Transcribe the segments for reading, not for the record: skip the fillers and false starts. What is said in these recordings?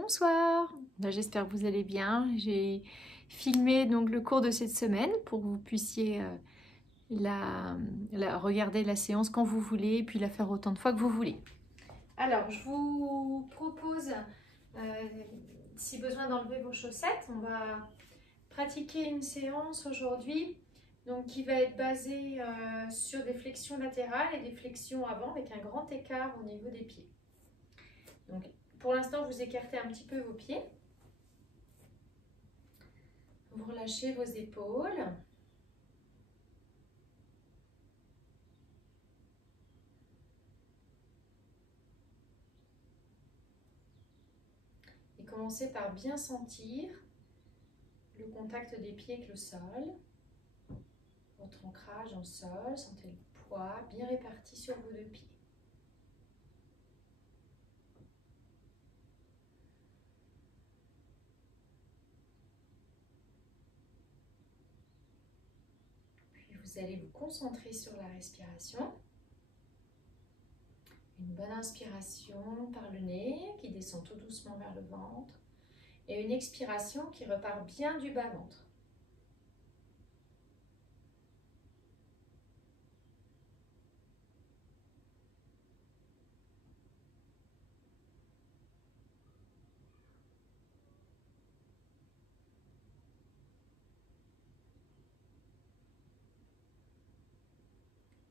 Bonsoir, j'espère que vous allez bien. J'ai filmé donc le cours de cette semaine pour que vous puissiez regarder la séance quand vous voulez et puis la faire autant de fois que vous voulez. Alors, je vous propose, si besoin d'enlever vos chaussettes, on va pratiquer une séance aujourd'hui donc qui va être basée sur des flexions latérales et des flexions avant avec un grand écart au niveau des pieds. Donc, pour l'instant, vous écartez un petit peu vos pieds. Vous relâchez vos épaules. Et commencez par bien sentir le contact des pieds avec le sol. Votre ancrage en sol, sentez le poids bien réparti sur vos deux pieds. Puis vous allez vous concentrer sur la respiration. Une bonne inspiration par le nez qui descend tout doucement vers le ventre. Et une expiration qui repart bien du bas-ventre.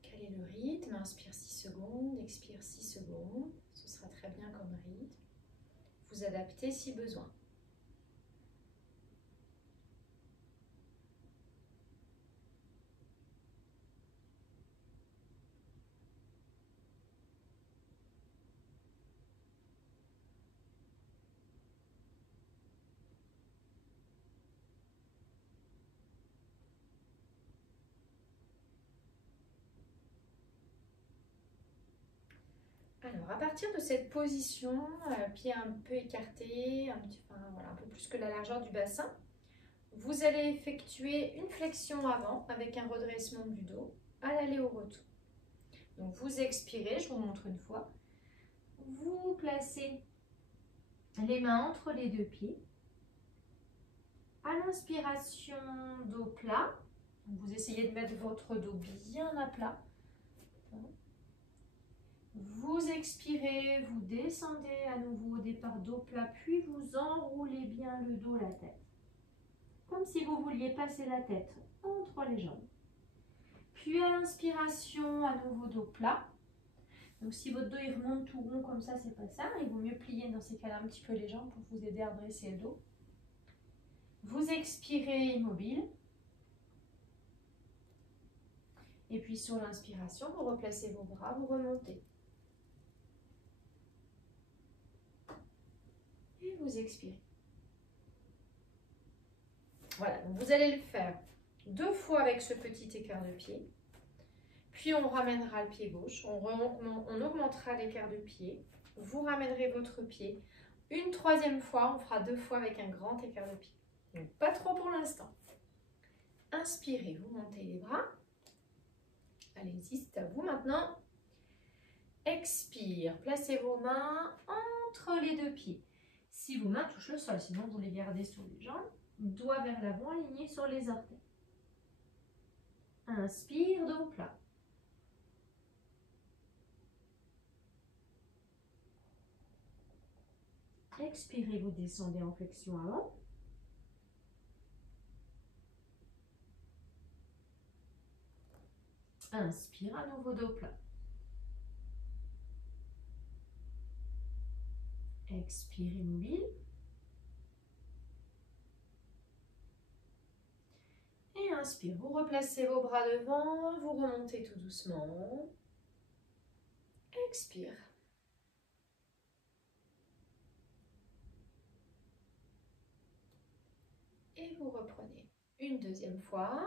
Quel est le rythme? Inspire 6 secondes, expire 6 secondes. Ce sera très bien comme rythme. Vous adaptez si besoin. Alors, à partir de cette position, pied un peu écarté, un peu plus que la largeur du bassin, vous allez effectuer une flexion avant avec un redressement du dos à l'aller au retour. Donc, vous expirez, je vous montre une fois. Vous placez les mains entre les deux pieds. À l'inspiration, dos plat. Vous essayez de mettre votre dos bien à plat. Vous expirez, vous descendez à nouveau au départ dos plat, puis vous enroulez bien le dos, la tête. Comme si vous vouliez passer la tête entre les jambes. Puis à l'inspiration, à nouveau dos plat. Donc si votre dos il remonte tout rond comme ça, c'est pas ça. Il vaut mieux plier dans ces cas-là un petit peu les jambes pour vous aider à redresser le dos. Vous expirez immobile. Et puis sur l'inspiration, vous replacez vos bras, vous remontez. Et vous expirez. Voilà, donc vous allez le faire 2 fois avec ce petit écart de pied. Puis on ramènera le pied gauche, on augmentera l'écart de pied. Vous ramènerez votre pied. Une 3e fois, on fera 2 fois avec un grand écart de pied. Donc pas trop pour l'instant. Inspirez, vous montez les bras. Allez-y, c'est à vous maintenant. Expire, placez vos mains entre les deux pieds. Si vos mains touchent le sol, sinon vous les gardez sur les jambes. Doigts vers l'avant, alignés sur les orteils. Inspire, dos plat. Expirez, vous descendez en flexion avant. Inspire, à nouveau dos plat. Expire, immobile. Et inspire, vous replacez vos bras devant, vous remontez tout doucement. Expire. Et vous reprenez une 2e fois.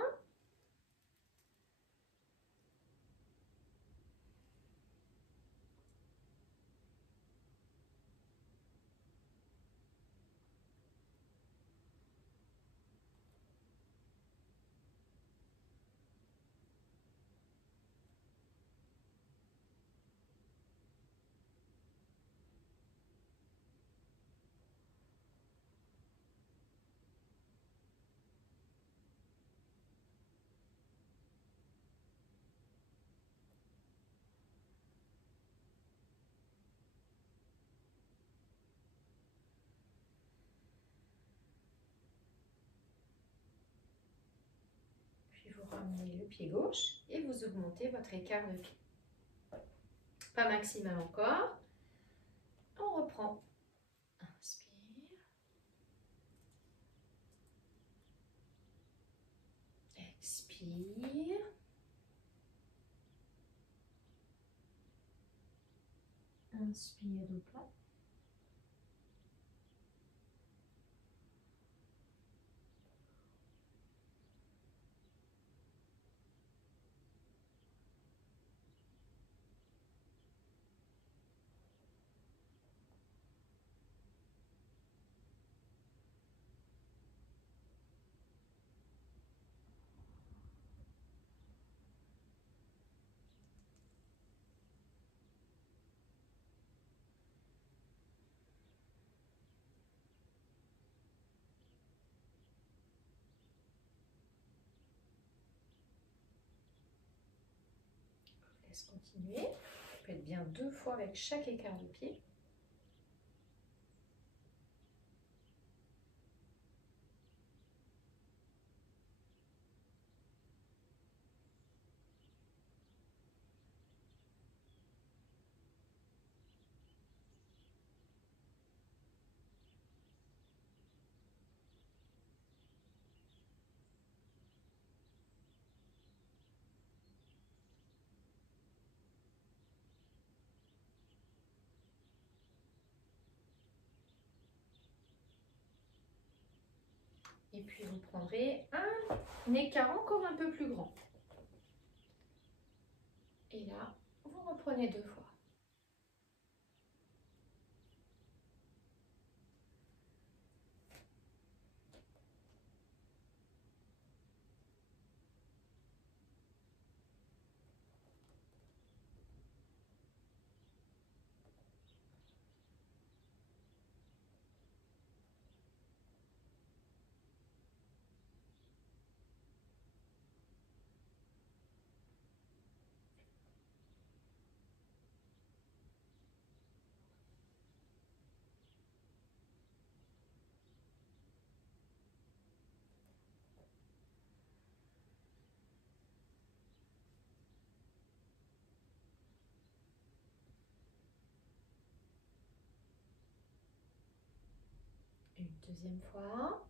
ramenez le pied gauche et vous augmentez votre écart de pied. Pas maximal encore. On reprend. Inspire. Expire. Inspire dos plat. Laisse continuer. Faites bien 2 fois avec chaque écart de pied. Et puis vous prendrez un écart encore un peu plus grand. Et là, vous reprenez 2 fois. Une deuxième fois.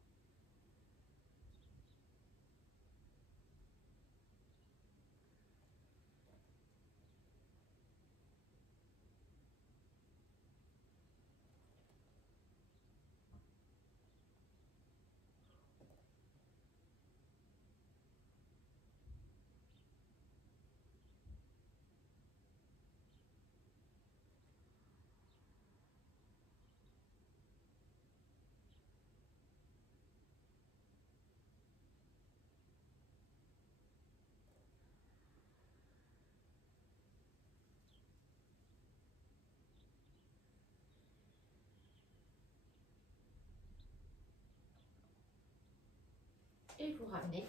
Et vous ramenez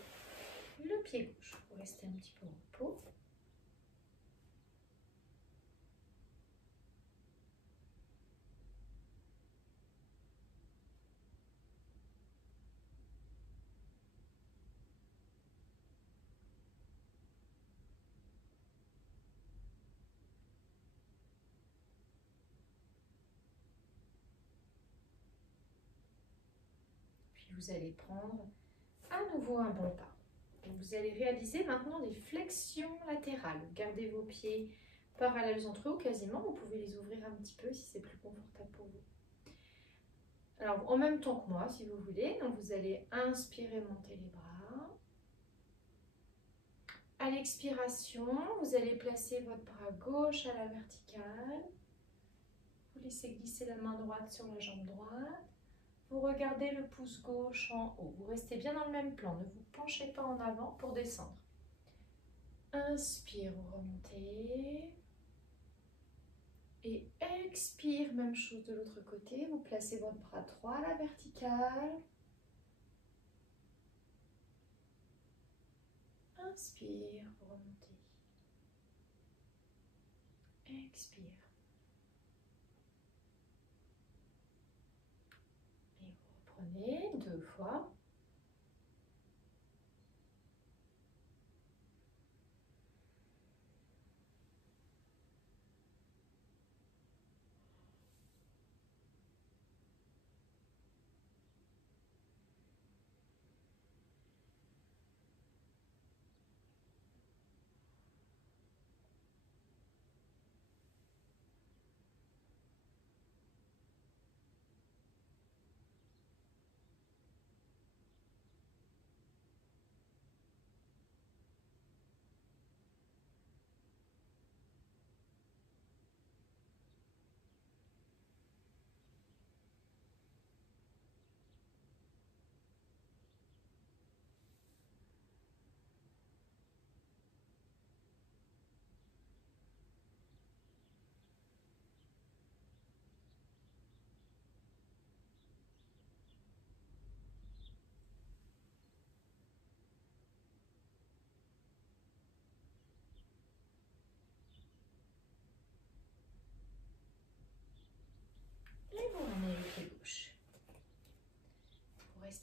le pied gauche. Vous restez un petit peu en repos. Puis vous allez prendre à nouveau un bon pas. Et vous allez réaliser maintenant des flexions latérales. Gardez vos pieds parallèles entre eux, quasiment. Vous pouvez les ouvrir un petit peu si c'est plus confortable pour vous. Alors, en même temps que moi, si vous voulez. Donc, vous allez inspirer, monter les bras. À l'expiration, vous allez placer votre bras gauche à la verticale. Vous laissez glisser la main droite sur la jambe droite. Vous regardez le pouce gauche en haut. Vous restez bien dans le même plan. Ne vous penchez pas en avant pour descendre. Inspire, vous remontez. Et expire, même chose de l'autre côté. Vous placez votre bras droit à la verticale. Inspire, vous remontez. Expire. Et vous reprenez 2 fois.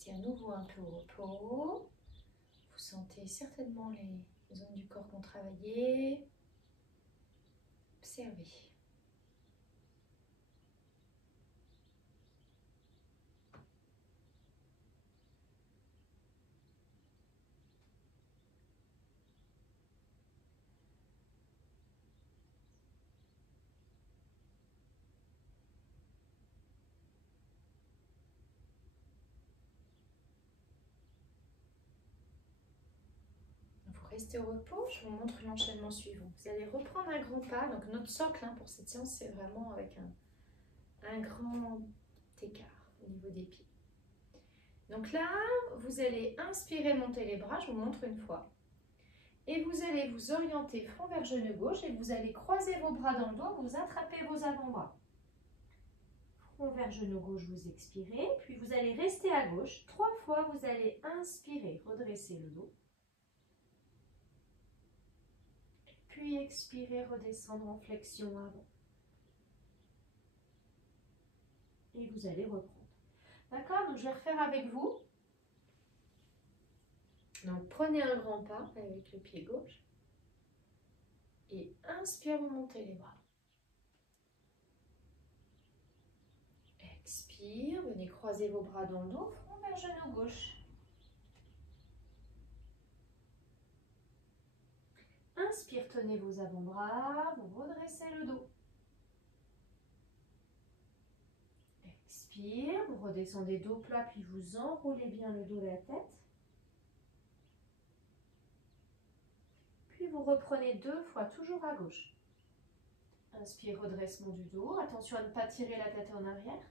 repassez à nouveau un peu au repos. Vous sentez certainement les zones du corps qui ont travaillé. Observez. Restez au repos, je vous montre l'enchaînement suivant. Vous allez reprendre un grand pas. Donc notre socle pour cette séance, c'est vraiment avec un grand écart au niveau des pieds. Donc là, vous allez inspirer, monter les bras, je vous montre une fois. Et vous allez vous orienter front vers genou gauche et vous allez croiser vos bras dans le dos, vous attrapez vos avant-bras. Front vers genou gauche, vous expirez, puis vous allez rester à gauche. 3 fois, vous allez inspirer, redresser le dos. Puis expirez, redescendre en flexion avant. Et vous allez reprendre. D'accord? Donc je vais refaire avec vous. Donc prenez un grand pas avec le pied gauche. Et inspire, vous montez les bras. Expire, venez croiser vos bras dans le dos, front vers genou gauche. Inspire, tenez vos avant-bras, vous redressez le dos. Expire, vous redescendez dos plat, puis vous enroulez bien le dos et la tête. Puis vous reprenez 2 fois, toujours à gauche. Inspire, redressement du dos. Attention à ne pas tirer la tête en arrière.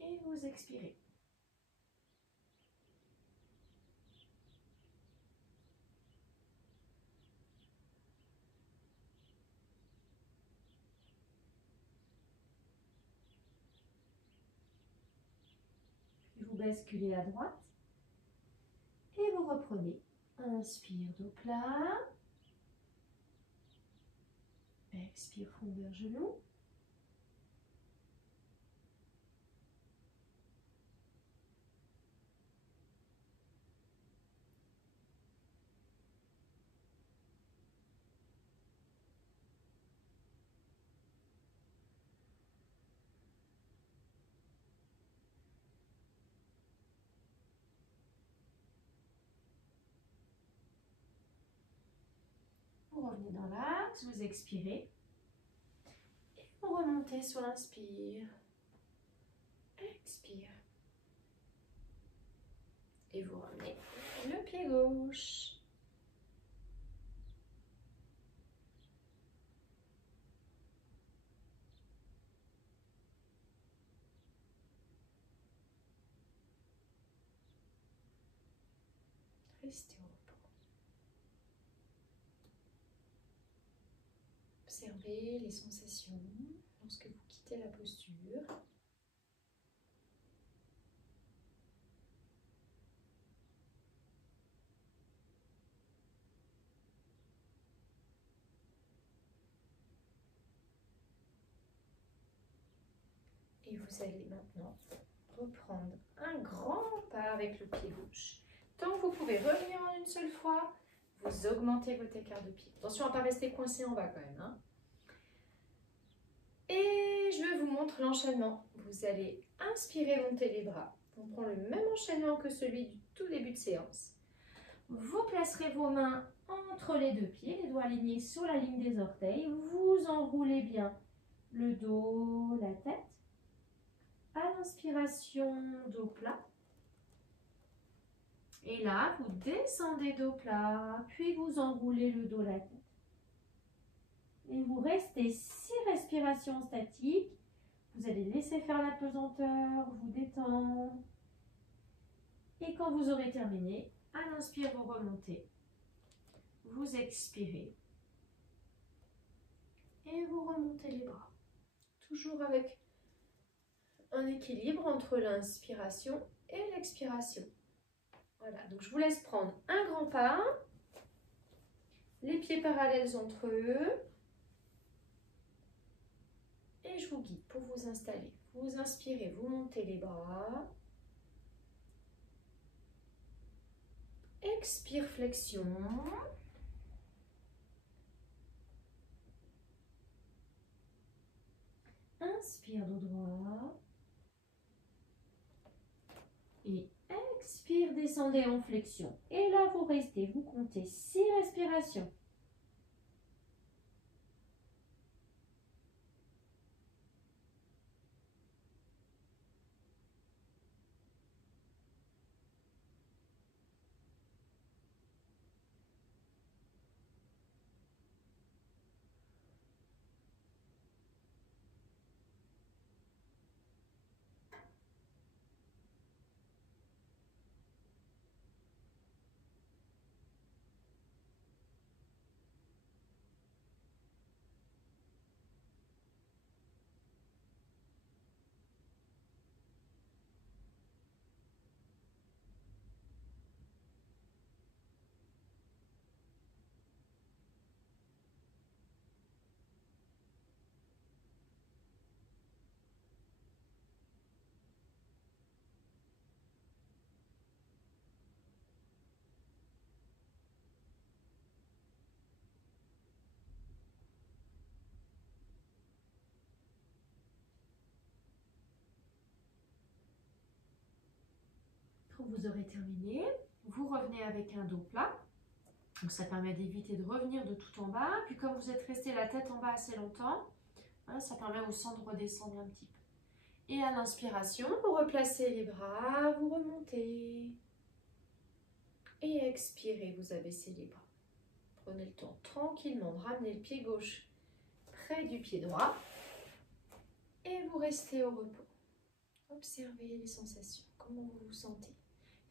Et vous expirez. Vous basculez à droite et vous reprenez. Inspire, dos plat. Expire, front vers genou. Vous revenez dans l'axe, vous expirez. Et vous remontez sur l'inspire. Expire. Et vous ramenez le pied gauche. Restez au repos. Observez les sensations lorsque vous quittez la posture. Et vous allez maintenant reprendre un grand pas avec le pied gauche. Tant que vous pouvez revenir en une seule fois, vous augmentez votre écart de pied. Attention à ne pas rester coincé en bas quand même. Et je vous montre l'enchaînement. Vous allez inspirer, monter les bras. On prend le même enchaînement que celui du tout début de séance. Vous placerez vos mains entre les deux pieds, les doigts alignés sur la ligne des orteils. Vous enroulez bien le dos, la tête. À l'inspiration, dos plat. Et là, vous descendez dos plat, puis vous enroulez le dos, la tête. Et vous restez 6 respirations statiques. Vous allez laisser faire la pesanteur, vous détendre. Et quand vous aurez terminé, à l'inspire, vous remontez. Vous expirez. Et vous remontez les bras. Toujours avec un équilibre entre l'inspiration et l'expiration. Voilà, donc je vous laisse prendre un grand pas. Les pieds parallèles entre eux. Et je vous guide pour vous installer. Vous inspirez, vous montez les bras. Expire, flexion. Inspire, dos droit. Et expire, descendez en flexion. Et là, vous restez, vous comptez 6 respirations. Quand vous aurez terminé, vous revenez avec un dos plat. Donc ça permet d'éviter de revenir de tout en bas. Puis comme vous êtes resté la tête en bas assez longtemps, hein, ça permet au sang de redescendre un petit peu. Et à l'inspiration, vous replacez les bras, vous remontez. Et expirez, vous abaissez les bras. Prenez le temps tranquillement de ramener le pied gauche près du pied droit. Et vous restez au repos. Observez les sensations, comment vous vous sentez,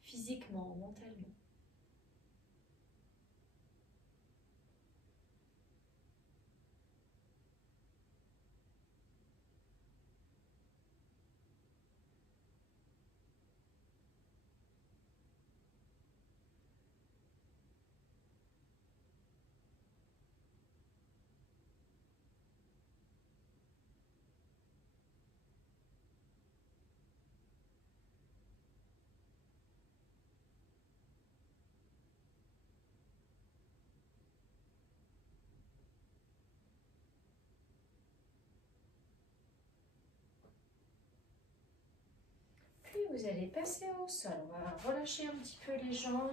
physiquement, mentalement. Puis vous allez passer au sol. On va relâcher un petit peu les jambes.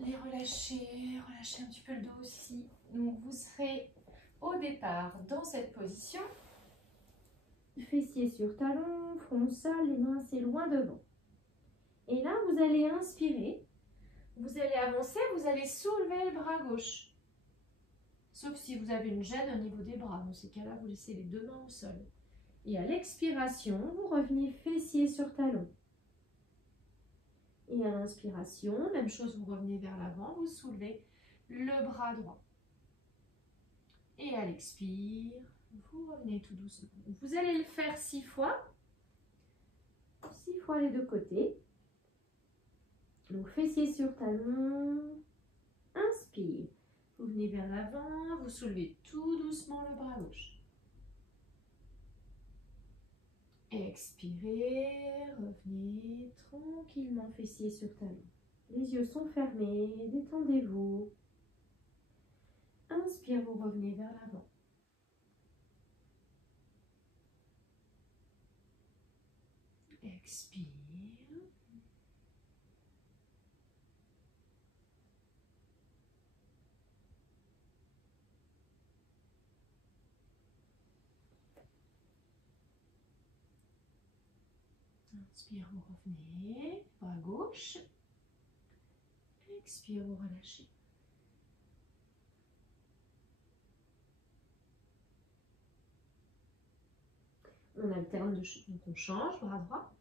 Les relâcher, relâcher un petit peu le dos aussi. Donc vous serez au départ dans cette position. Fessiers sur talons, front au sol, les mains assez loin devant. Et là, vous allez inspirer. Vous allez avancer, vous allez soulever le bras gauche. Sauf si vous avez une gêne au niveau des bras. Dans ces cas-là, vous laissez les deux mains au sol. Et à l'expiration, vous revenez fessiers sur talons. Et à l'inspiration, même chose, vous revenez vers l'avant, vous soulevez le bras droit. Et à l'expire, vous revenez tout doucement. Vous allez le faire 6 fois. 6 fois les deux côtés. Donc fessiers sur talons. Inspire. Vous venez vers l'avant, vous soulevez tout doucement le bras gauche. Expirez, revenez tranquillement fessiers sur talons. Les yeux sont fermés, détendez-vous. Inspire, vous revenez vers l'avant. Expire. Inspire, vous revenez, bras gauche. Expire, vous relâchez. On alterne, donc on change, bras droit.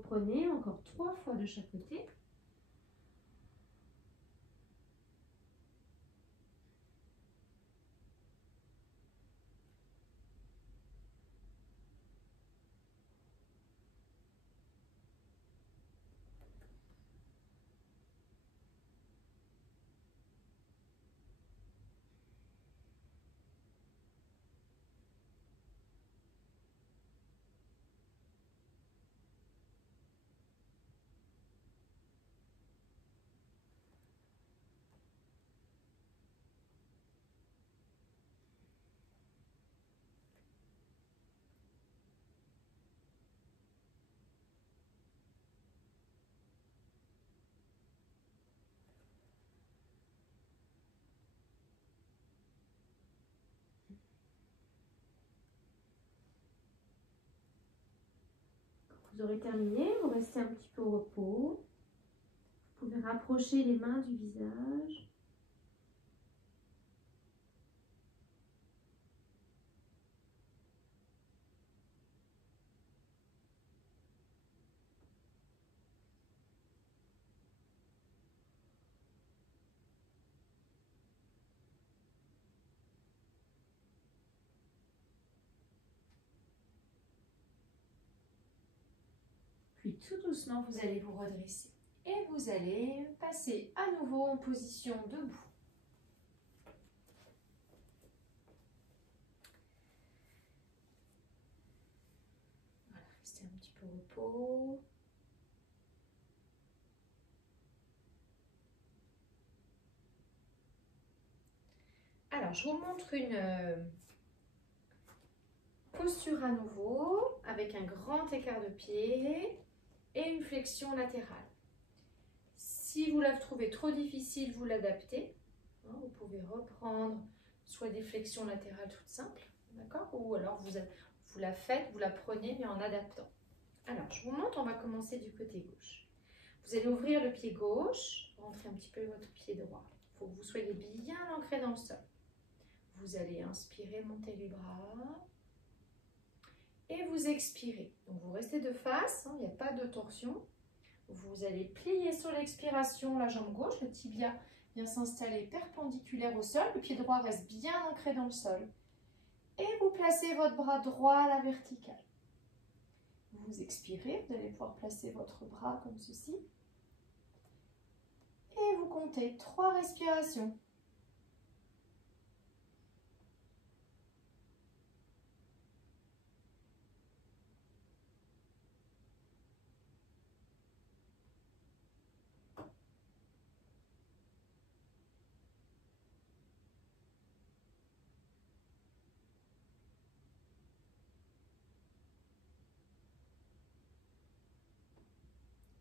reprenez encore 3 fois de chaque côté. Vous aurez terminé, vous restez un petit peu au repos. Vous pouvez rapprocher les mains du visage. Puis tout doucement, vous allez vous redresser. Et vous allez passer à nouveau en position debout. Voilà, restez un petit peu au repos. Alors, je vous montre une posture à nouveau avec un grand écart de pied et une flexion latérale. Si vous la trouvez trop difficile, vous l'adaptez. Vous pouvez reprendre soit des flexions latérales toutes simples, d'accord? Ou alors vous la faites, vous la prenez mais en adaptant. Alors, je vous montre, on va commencer du côté gauche. Vous allez ouvrir le pied gauche, rentrer un petit peu votre pied droit. Il faut que vous soyez bien ancré dans le sol. Vous allez inspirer, monter les bras. Et vous expirez. Donc vous restez de face, il n'y a pas de torsion. Vous allez plier sur l'expiration la jambe gauche, le tibia vient s'installer perpendiculaire au sol, le pied droit reste bien ancré dans le sol. Et vous placez votre bras droit à la verticale. Vous expirez, vous allez pouvoir placer votre bras comme ceci. Et vous comptez 3 respirations.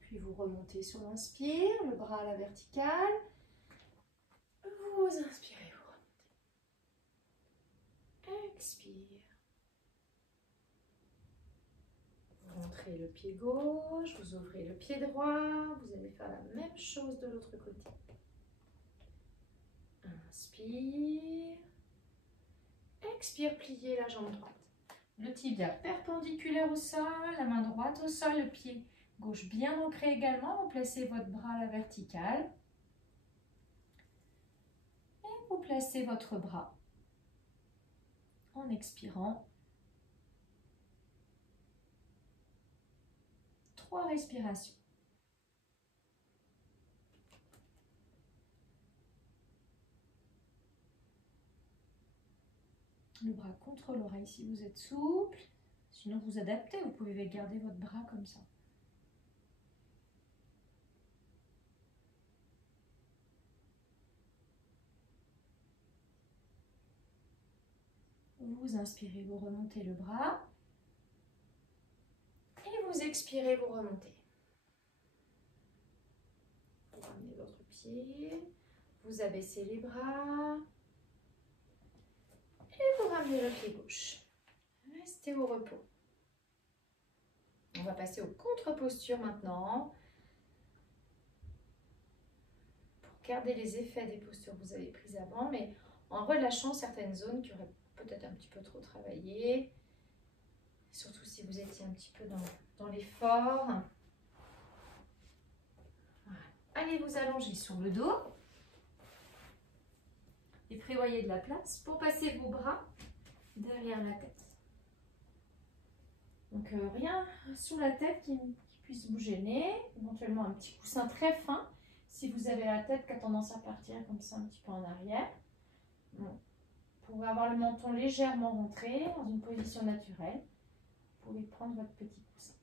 Puis vous remontez sur l'inspire, le bras à la verticale. Vous inspirez, vous remontez. Expire. Vous rentrez le pied gauche, vous ouvrez le pied droit. Vous allez faire la même chose de l'autre côté. Inspire. Expire, pliez la jambe droite. Le tibia perpendiculaire au sol, la main droite au sol, le pied gauche bien ancré également. Vous placez votre bras à la verticale. Et vous placez votre bras en expirant. 3 respirations. Le bras contre l'oreille si vous êtes souple. Sinon, vous adaptez. Vous pouvez garder votre bras comme ça. Vous inspirez, vous remontez le bras. Et vous expirez, vous remontez. Vous ramenez votre pied. Vous abaissez les bras. Et vous ramenez le pied gauche. Restez au repos. On va passer aux contre-postures maintenant. Pour garder les effets des postures que vous avez prises avant, mais en relâchant certaines zones qui auraient peut-être un petit peu trop travaillé. Surtout si vous étiez un petit peu dans l'effort. allez vous allonger sur le dos et prévoyez de la place pour passer vos bras derrière la tête. Donc rien sous la tête qui puisse vous gêner, éventuellement un petit coussin très fin si vous avez la tête qui a tendance à partir comme ça un petit peu en arrière. Bon. Pour avoir le menton légèrement rentré dans une position naturelle, vous pouvez prendre votre petit coussin.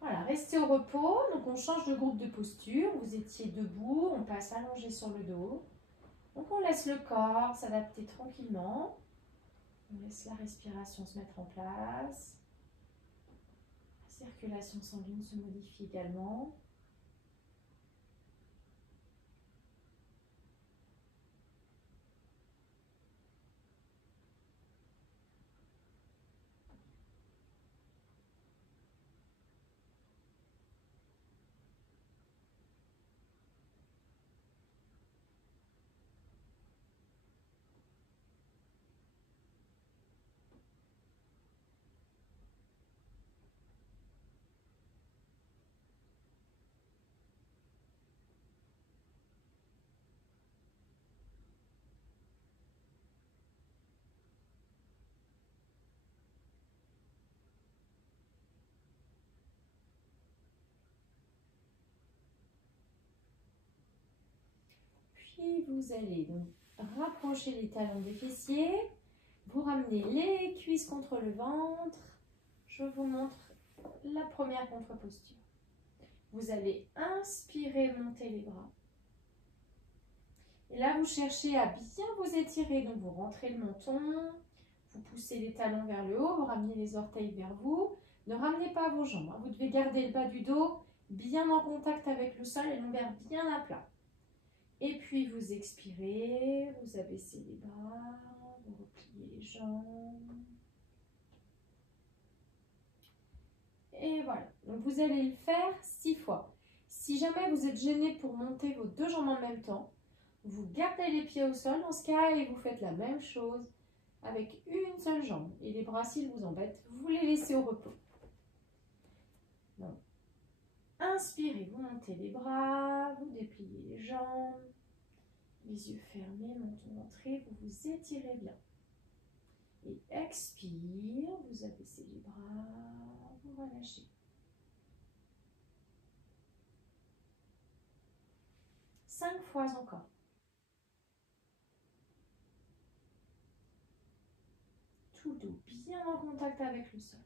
Voilà, restez au repos. Donc on change de groupe de posture. Vous étiez debout, on passe allongé sur le dos. Donc on laisse le corps s'adapter tranquillement. On laisse la respiration se mettre en place. La circulation sanguine se modifie également. Puis vous allez donc rapprocher les talons des fessiers. Vous ramenez les cuisses contre le ventre. Je vous montre la première contre-posture. Vous allez inspirer, monter les bras. Et là, vous cherchez à bien vous étirer. Donc, vous rentrez le menton, vous poussez les talons vers le haut, vous ramenez les orteils vers vous. Ne ramenez pas vos jambes. Vous devez garder le bas du dos bien en contact avec le sol et l'ombaire bien à plat. Et puis, vous expirez, vous abaissez les bras, vous repliez les jambes. Et voilà. Donc, vous allez le faire 6 fois. Si jamais vous êtes gêné pour monter vos 2 jambes en même temps, vous gardez les pieds au sol dans ce cas et vous faites la même chose avec une seule jambe. Et les bras, s'ils vous embêtent, vous les laissez au repos. Donc, inspirez, vous montez les bras, vous dépliez les jambes, les yeux fermés, menton rentré, vous vous étirez bien. Et expire, vous abaissez les bras, vous relâchez. Cinq fois encore. Tout dos bien en contact avec le sol.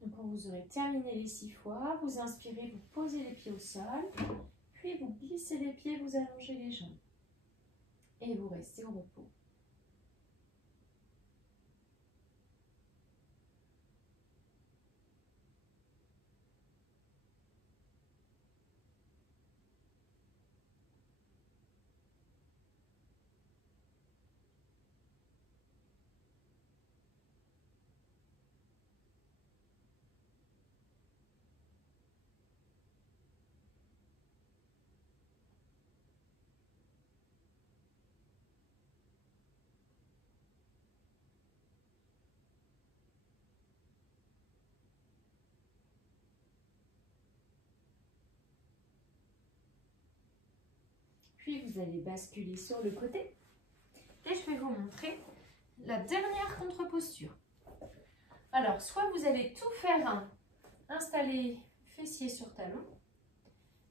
Donc quand vous aurez terminé les 6 fois, vous inspirez, vous posez les pieds au sol, puis vous glissez les pieds, vous allongez les jambes. Et vous restez au repos. Puis vous allez basculer sur le côté. Et je vais vous montrer la dernière contre-posture. Alors, soit vous allez tout faire installer fessier sur talon,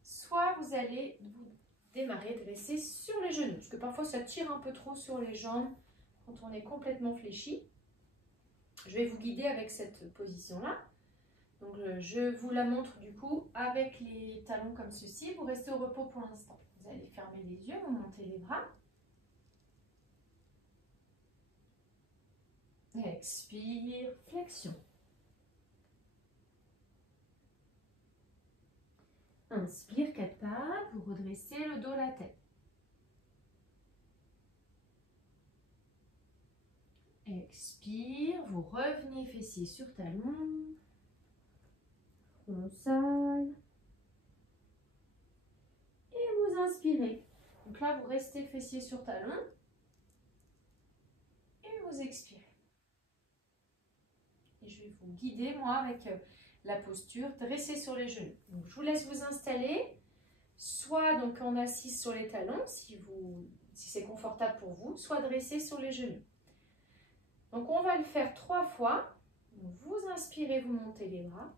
soit vous allez vous démarrer, dresser sur les genoux. Parce que parfois, ça tire un peu trop sur les jambes quand on est complètement fléchi. Je vais vous guider avec cette position-là. Donc, je vous la montre du coup avec les talons comme ceci. Vous restez au repos pour l'instant. Vous allez fermer les yeux, vous montez les bras. Expire, flexion. Inspire, 4 pattes, vous redressez le dos, la tête. Expire, vous revenez fessier sur talon. Console. Et vous inspirez. Donc là, vous restez fessier sur talon. Et vous expirez. Et je vais vous guider, moi, avec la posture dressée sur les genoux. Donc, je vous laisse vous installer, soit donc en assise sur les talons, si c'est confortable pour vous, soit dressé sur les genoux. Donc, on va le faire 3 fois. Donc, vous inspirez, vous montez les bras.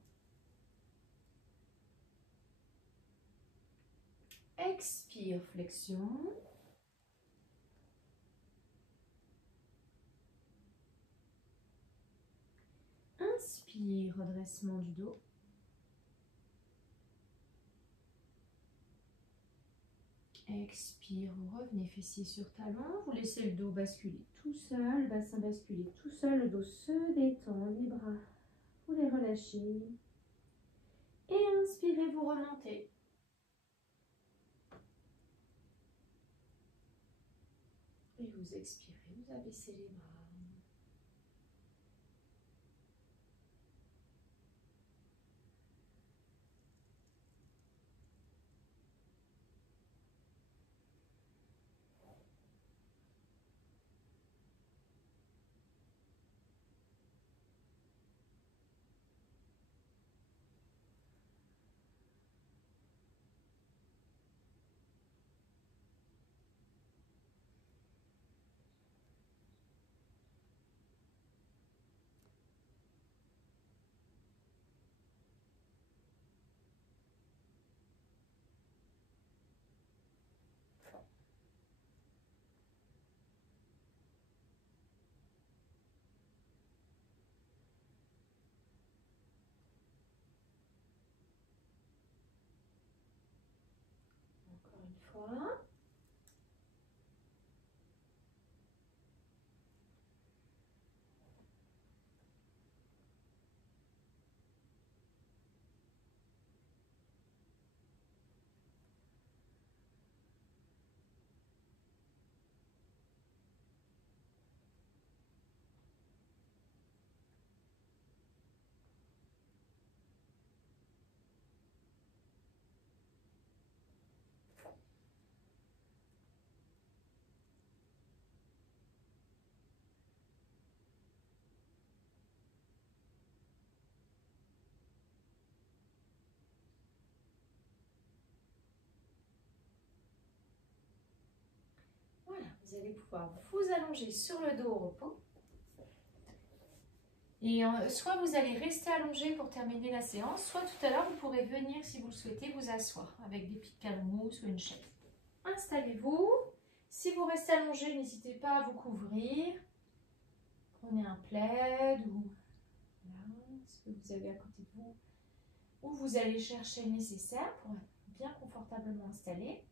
Expire, flexion. Inspire, redressement du dos. Expire, vous revenez fessier sur talon. Vous laissez le dos basculer tout seul, le bassin basculer tout seul, le dos se détend, les bras, vous les relâchez. Et inspirez, vous remontez. Et vous expirez, vous abaissez les bras. Encore une fois. Voilà, vous allez pouvoir vous allonger sur le dos au repos. Et soit vous allez rester allongé pour terminer la séance, soit tout à l'heure vous pourrez venir, si vous le souhaitez, vous asseoir avec des pieds de calmousse ou une chaise. Installez-vous. Si vous restez allongé, n'hésitez pas à vous couvrir. Prenez un plaid ou voilà, ce que vous avez à côté de vous, ou vous allez chercher le nécessaire pour être bien confortablement installé.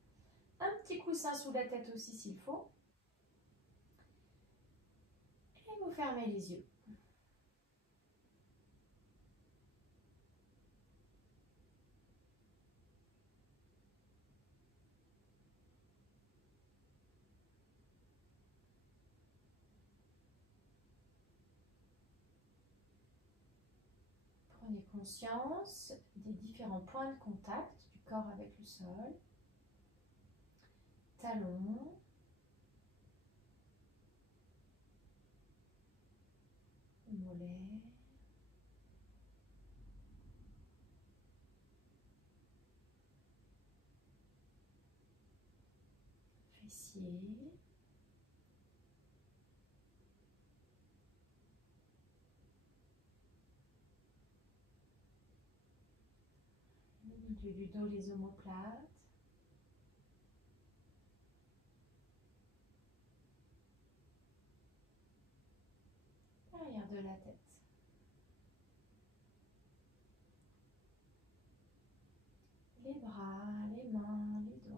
Un petit coussin sous la tête aussi s'il faut. Et vous fermez les yeux. Prenez conscience des différents points de contact du corps avec le sol. Talons. Mollets. appréciez. Du dos, les omoplates. L'arrière de la tête. Les bras, les mains, les doigts.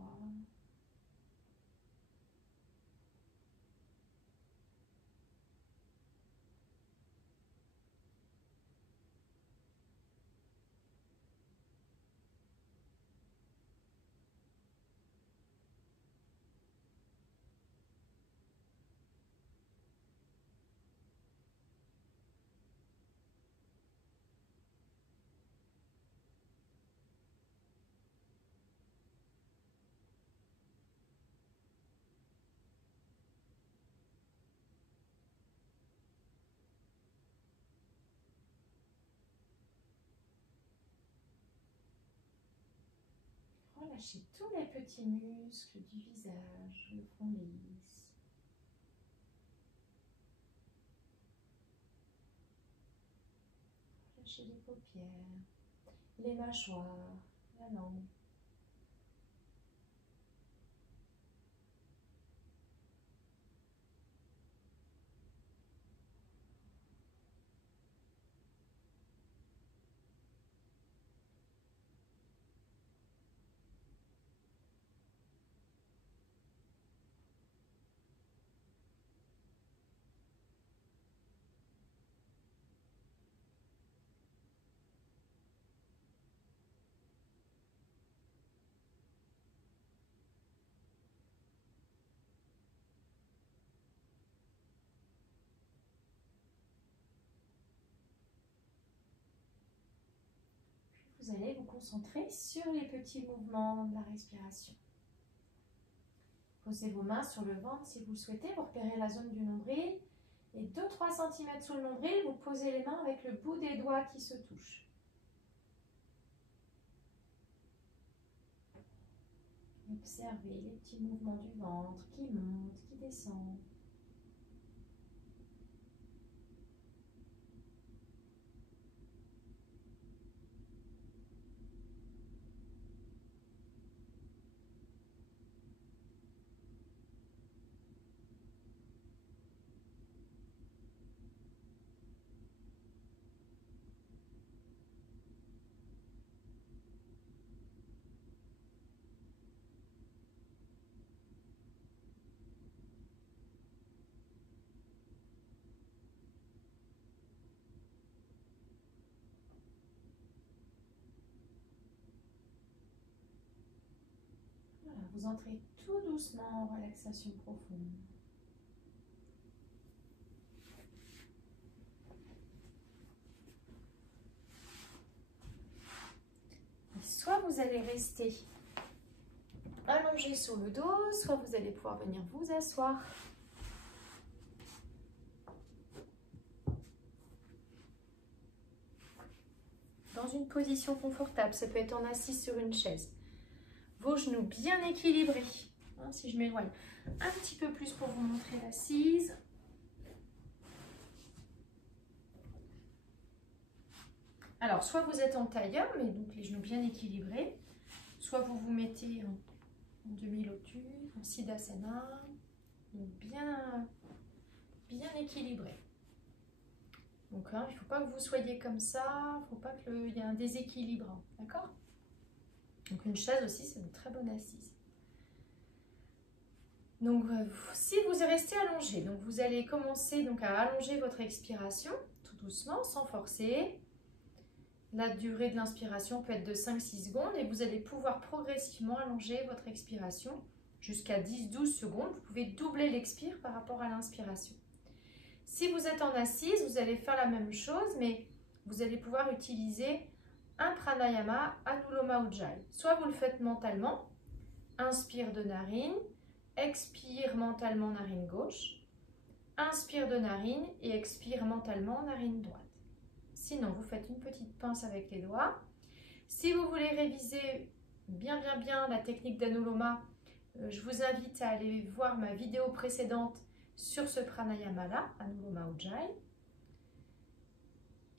Relâchez tous les petits muscles du visage, le front lisse. Relâchez les paupières, les mâchoires, la langue. Vous allez vous concentrer sur les petits mouvements de la respiration. Posez vos mains sur le ventre si vous le souhaitez, vous repérez la zone du nombril et 2-3 cm sous le nombril, vous posez les mains avec le bout des doigts qui se touchent. Observez les petits mouvements du ventre qui montent, qui descendent. Voilà, vous entrez tout doucement en relaxation profonde. Et soit vous allez rester allongé sur le dos, soit vous allez pouvoir venir vous asseoir. Dans une position confortable, ça peut être en assis sur une chaise. Vos genoux bien équilibrés. Hein, si je m'éloigne un petit peu plus pour vous montrer l'assise. Alors, soit vous êtes en tailleur, mais donc les genoux bien équilibrés, soit vous vous mettez en demi-lotus, en siddhasana, donc bien équilibré. Donc, hein, il ne faut pas que vous soyez comme ça, il ne faut pas qu'il y ait un déséquilibre, hein, d'accord? Donc, une chaise aussi, c'est une très bonne assise. Donc, si vous restez allongé, donc vous allez commencer donc, à allonger votre expiration, tout doucement, sans forcer. La durée de l'inspiration peut être de 5-6 secondes et vous allez pouvoir progressivement allonger votre expiration jusqu'à 10-12 secondes. Vous pouvez doubler l'expire par rapport à l'inspiration. Si vous êtes en assise, vous allez faire la même chose, mais vous allez pouvoir utiliser un pranayama Anuloma Ujjayi. Soit vous le faites mentalement, inspire de narine, expire mentalement narine gauche, inspire de narine et expire mentalement narine droite. Sinon, vous faites une petite pince avec les doigts. Si vous voulez réviser bien la technique d'Anuloma, Je vous invite à aller voir ma vidéo précédente sur ce pranayama-là, Anuloma Ujjayi.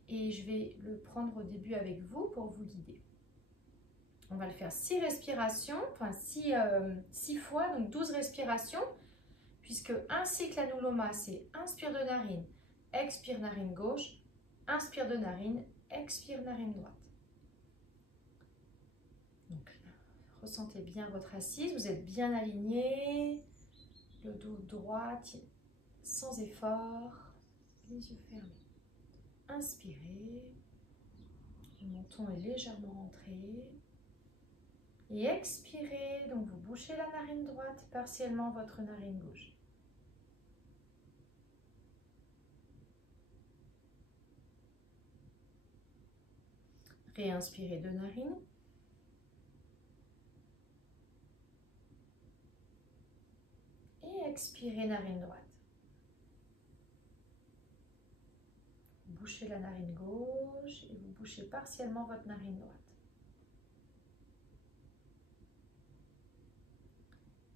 Et je vais le prendre au début avec vous pour vous guider. On va le faire 6 respirations, enfin 6 fois, donc 12 respirations, puisque un cycle Anuloma, c'est inspire de narine, expire narine gauche, inspire de narine, expire narine droite. Donc, ressentez bien votre assise, vous êtes bien aligné, le dos droit, sans effort, les yeux fermés. Inspirez, le menton est légèrement rentré. Et expirez, donc vous bouchez la narine droite, partiellement votre narine gauche. Réinspirez de narine. Et expirez narine droite. Vous bouchez la narine gauche et vous bouchez partiellement votre narine droite.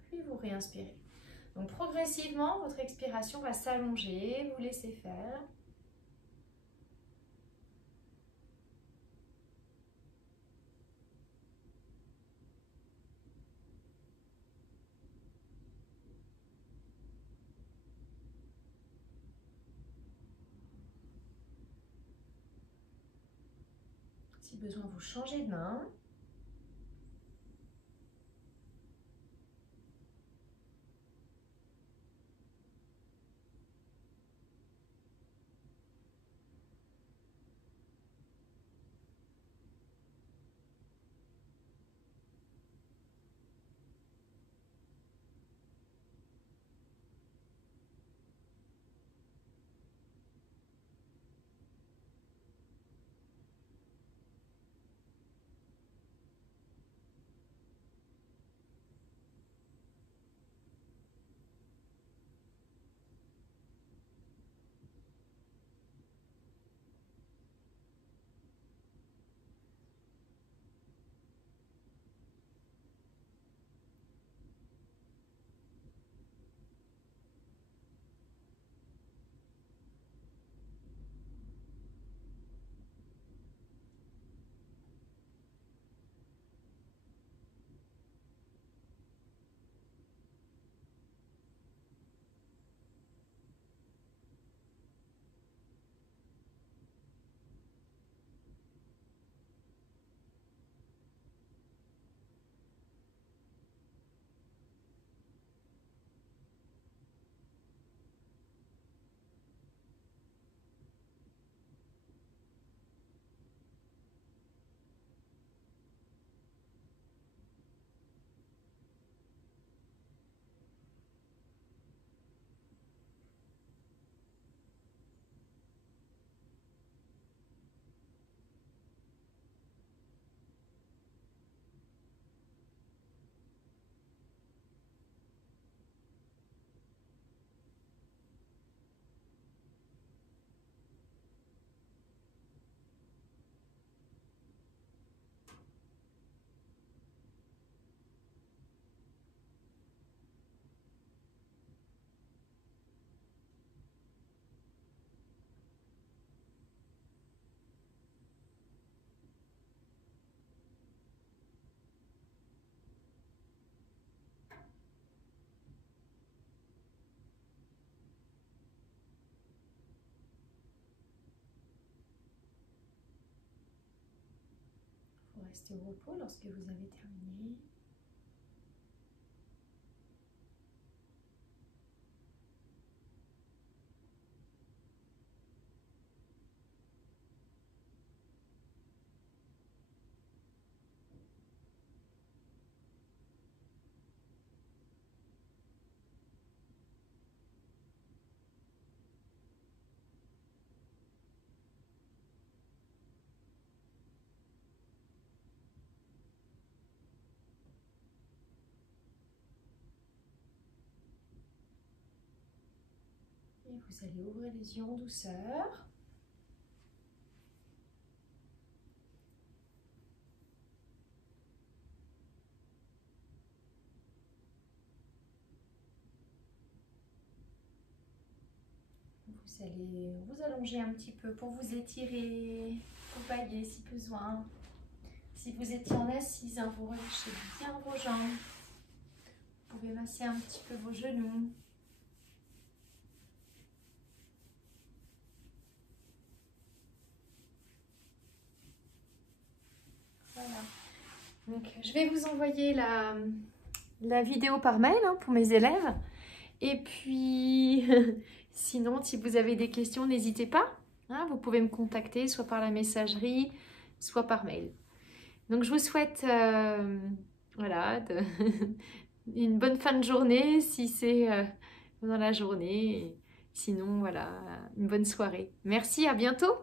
Puis vous réinspirez. Donc progressivement, votre expiration va s'allonger, vous laissez faire. Si besoin, vous changez de main. Vous restez au repos lorsque vous avez terminé. Et vous allez ouvrir les yeux en douceur. vous allez vous allonger un petit peu pour vous étirer, vous bailler si besoin. Si vous étiez en assise, hein, vous relâchez bien vos jambes. Vous pouvez masser un petit peu vos genoux. Voilà. Donc, je vais vous envoyer la vidéo par mail hein, pour mes élèves. Et puis, sinon, si vous avez des questions, n'hésitez pas. Hein, vous pouvez me contacter soit par la messagerie, soit par mail. Donc, je vous souhaite voilà, une bonne fin de journée si c'est dans la journée. Sinon, voilà, une bonne soirée. Merci, à bientôt.